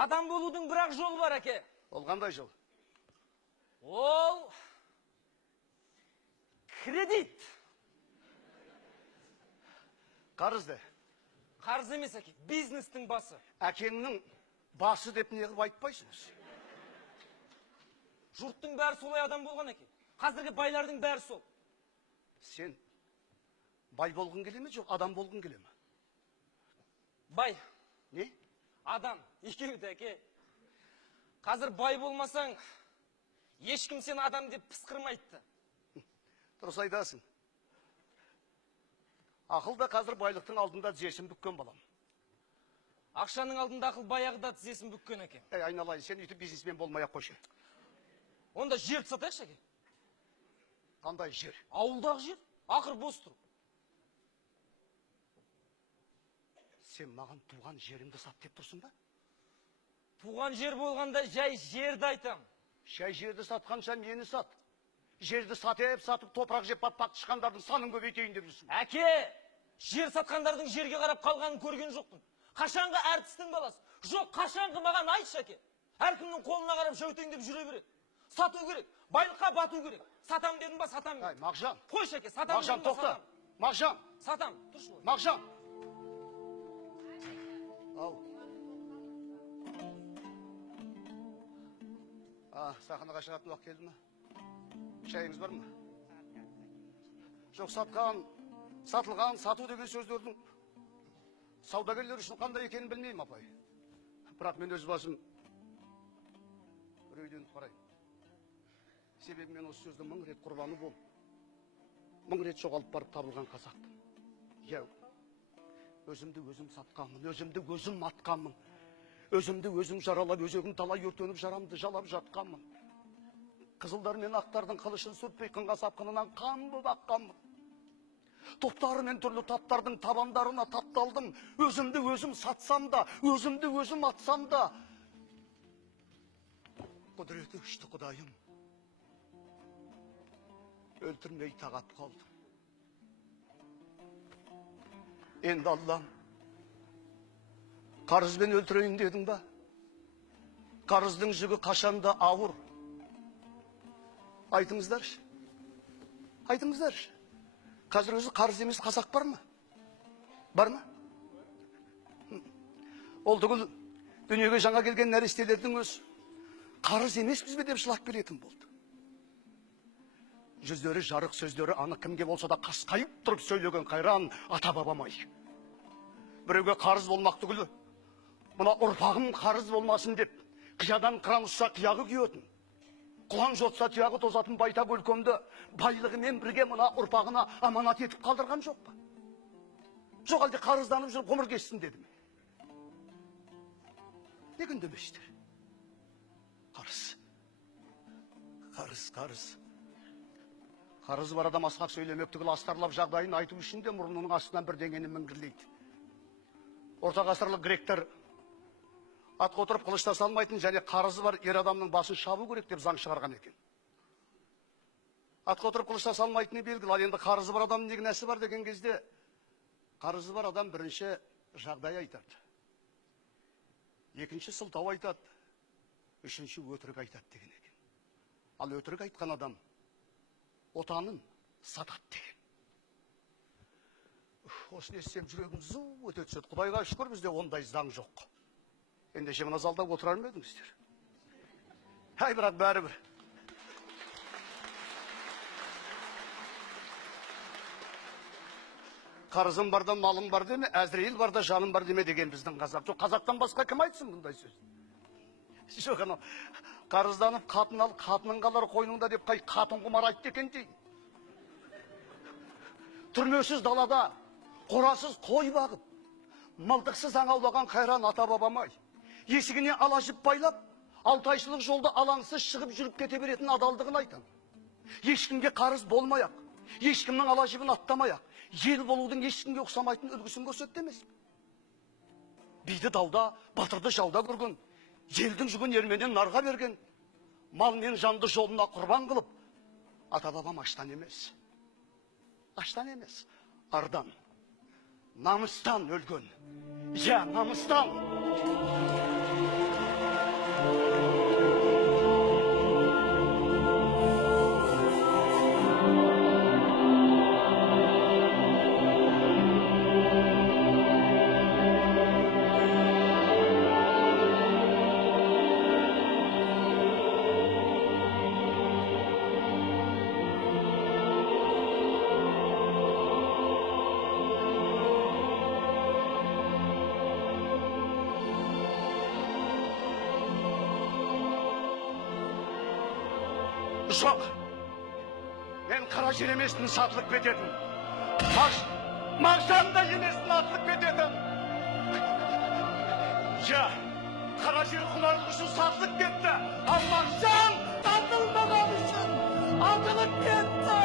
Адам болудың бірақ жолы бар әке. Ол қандай жол? Ол кредит. Қарызды. Қарыз емес әке, бизнестің басы. Әкеңнің басы деп не қылып айтпайсыңыз? Жұрттың бәрі солай адам болған әке. Қазіргі байлардың бәрі сол. Сен бай болғың келе ме, жоқ адам болғың келе ме? Бай. Не? Адам. Екеуі де әке. Қазір бай болмасаң, ешкім сені адам деп пысқырмайды. Дұрыс айтасың. Ақыл да қазір байлықтың алдында тізесін бүккен балам. Ақшаның алдында ақыл баяғы да тізесін бүккен әке. Айналайын, сен үйтіп бизнесмен болмай-ақ қойшы. Онда жерді сатайықшы әке. Қандай жер? Ауылдағы жер. Ақыр бос тұр. Сен маған туған жеріңді сат деп тұрсың ба? Туған жер болғанда жай жерді айтам. Шай жерді сатқанша мені сат. Жерді сатып, топырақ жеп бат тышқандардың санын көбейтейін деп жүрсің. Әке, жер сатқандардың жерге қарап қалғанын көрген жоқпын. Қашанғы әртістің баласы? Жоқ, қашанғы маған айтшы әке. Әркімнің қолына қарап жәутеңдеп жүре береді. Сату керек, байлыққа бату керек. Сатам дедің ба, сатам. Мағжан. Қойшы әке, сатам. Мағжан, тоқта. Мағжан. Сатам, тұршы бол. Мағжан. Ал. Сақынаға шығатын уақыт келді ме? Шайыңыз бар ма? Жоқ, сатылған, сату деген сөздердің саудагерлер үшін қандай екенін білмеймін, апай. Бірақ мен өз басым үрейленіп қараймын. Себебі мен осы сөзді 1000 рет құрбаны болып, 1000 рет жоғалып барып табылған қазақпын. Яу, өзімді өзім сатқанмын, өзімді өзім атқанмын. Өзімді өзім жаралап, өзегім талай өртеніп, жарамды жалап жатқанмын. Қызылдар мен ақтардың қылышын сүртпей қынға сапқынынан қан боп аққанмын. Топтары мен түрлі таптардың табандарына тапталдым. Өзімді өзім сатсам да, өзімді өзім атсам да. Құдіреті күшті Құдайым, өлтірмей тағат қалдым. Енді Аллам, қарызбен өлтірейін дедің ба? Қарыздың жүгі қашанда ауыр. Айтыңыздаршы. Айтыңыздаршы. Қазір өзі қарыз емес қазақ бар ма? Бар ма? Ол түгіл дүниеге жаңа келген нәрестелердің өзі қарыз емес бізбе деп жылап келетін болды. Жүздері жарық, сөздері анық, кімге болса да қасқайып тұрып сөйлеген қайран ата-бабам-ай. Біреуге қарыз болмақ түгілі, мына ұрпағым қарыз болмасын деп, қиядан қыран ұшса қияғы күйетін, құлан жотса тұяғы тозатын байтақ өлкемді байлығымен бірге мына ұрпағына аманат етіп қалдырған жоқ па? Жоқ, әлде қарызданып жүріп ғұмыр кешсін деді ме? Не үндемейсіздер? Қарыз бар адам асқақ сөйлемек түгіл астарлап жағдайын айту үшін де мұрнының астынан бірдеңені міңгірлейді. Орта ғасырлық гректер атқа отырып қылышта салмайтын және қарызы бар ер адамның басын шабу керек деп заң шығарған екен. Атқа отырып қылышта салмайтыны белгілі, ал енді қарызы бар адамның не нәрсі бар деген кезде қарызы бар адам бірінші жағдай айтады, екінші сылтау айтады, үшінші өтірік айтады деген екен. Ал өтірік айтқан адам отанын сатады деген. Осыны естісем жүрегім зу өте түседі. Құдайға шүкір, бізде ондай заң жоқ. Ендеше мына залда отырар ма едіңіздер? Бірақ бәрібір. Қарызым барда малым бар деме, Әзірейіл барда жаным бар деме деген біздің қазақ. Жоқ, қазақтан басқа кім айтсын бұндай сөз? Жоқ, анау қарызданып қатын ал, қатының қалар қойныңда деп қай қатын құмар айтты екен дейін. Түрмесіз далада, қорасыз қой бағып, мылтықсыз аң аулаған қайран ата-бабам-ай. Есігіне алашып байлап, 6 айшылық жолды алаңсыз шығып жүріп кете беретін адалдығын айтам. Ешкімге қарыз болмай-ақ, ешкімнің алашыбын аттамай-ақ, ел болудың ешкімге ұқсамайтын үлгісін көрсетті емес. Биді дауда, батырды жауда көрген, елдің жүгін ерменен нарға берген, мал мен жанды жолына құрбан қылып, ата-бабам аштан емес, ардан, намыстан өлген. Я, намыстан. Жоқ, мен қара жер еместін, сатылып кететін. Мағжан да еместін, атылып кететін. Ja, қара жер құнарлық үшін сатылып кетті. Ал Мағжан атылмаған үшін атылып кетті.